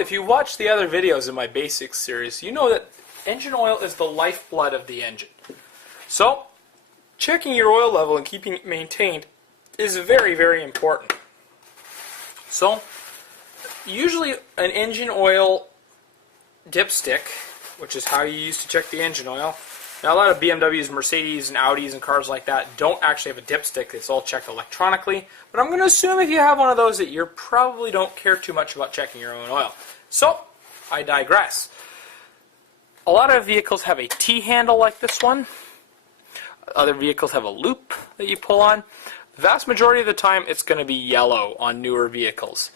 if you watch the other videos in my basics series, you know that engine oil is the lifeblood of the engine. So, checking your oil level and keeping it maintained is very, very important. So, usually an engine oil dipstick, which is how you use to check the engine oil. Now, a lot of BMWs, Mercedes, and Audis and cars like that don't actually have a dipstick. It's all checked electronically. But I'm going to assume if you have one of those that you probably don't care too much about checking your own oil. So, I digress. A lot of vehicles have a T-handle like this one. Other vehicles have a loop that you pull on. The vast majority of the time, it's going to be yellow on newer vehicles.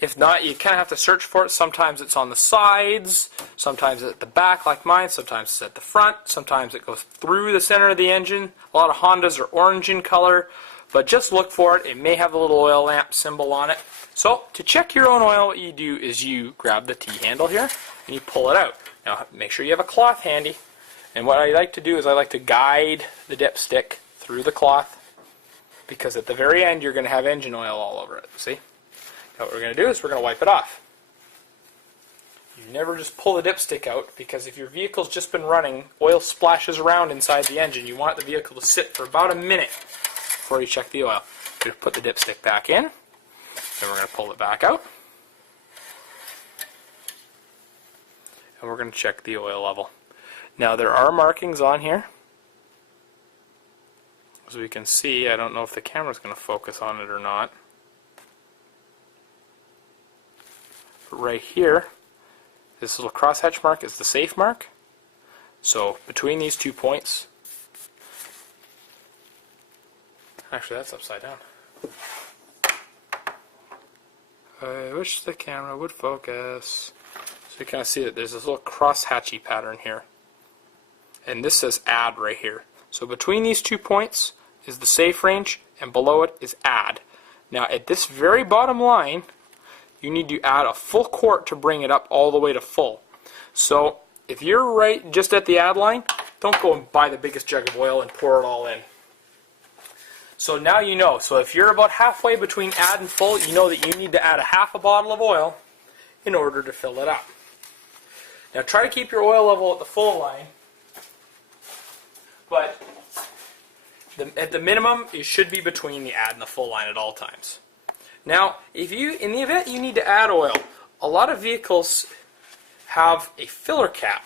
If not, you kind of have to search for it. Sometimes it's on the sides, sometimes it's at the back like mine, sometimes it's at the front, sometimes it goes through the center of the engine. A lot of Hondas are orange in color, but just look for it. It may have a little oil lamp symbol on it. So, to check your own oil, what you do is you grab the T-handle here and you pull it out. Now, make sure you have a cloth handy. And what I like to do is I like to guide the dipstick through the cloth, because at the very end you're going to have engine oil all over it. See? Now what we're going to do is we're going to wipe it off. You never just pull the dipstick out, because if your vehicle's just been running, oil splashes around inside the engine. You want the vehicle to sit for about a minute before you check the oil. You're going to put the dipstick back in, then we're going to pull it back out, and we're going to check the oil level. Now there are markings on here. As we can see, I don't know if the camera's going to focus on it or not. Right here, this little crosshatch mark is the safe mark. So between these 2 points, actually that's upside down. I wish the camera would focus. So you kind of see that there's this little crosshatchy pattern here. And this says add right here. So between these 2 points is the safe range, and below it is add. Now at this very bottom line, you need to add a full quart to bring it up all the way to full. So if you're right just at the add line, don't go and buy the biggest jug of oil and pour it all in. So now you know. So if you're about halfway between add and full, you know that you need to add a half a bottle of oil in order to fill it up. Now try to keep your oil level at the full line, but at the minimum, it should be between the add and the full line at all times. Now, in the event you need to add oil, a lot of vehicles have a filler cap.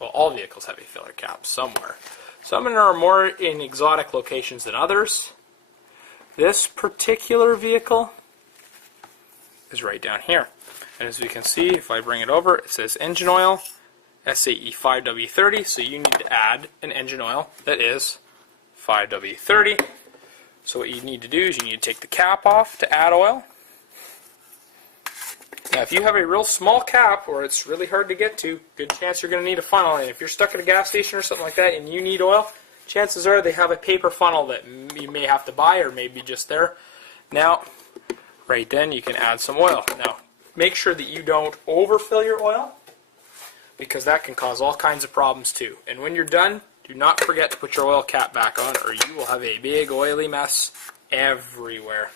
Well, all vehicles have a filler cap somewhere. Some are more in exotic locations than others. This particular vehicle is right down here. And as we can see, if I bring it over, it says engine oil, SAE 5W30, so you need to add an engine oil that is 5W30. So what you need to do is you need to take the cap off to add oil. Now if you have a real small cap or it's really hard to get to, good chance you're going to need a funnel. And if you're stuck at a gas station or something like that and you need oil, chances are they have a paper funnel that you may have to buy or maybe just there. Now, right then you can add some oil. Now, make sure that you don't overfill your oil, because that can cause all kinds of problems too. And when you're done, do not forget to put your oil cap back on, or you will have a big oily mess everywhere.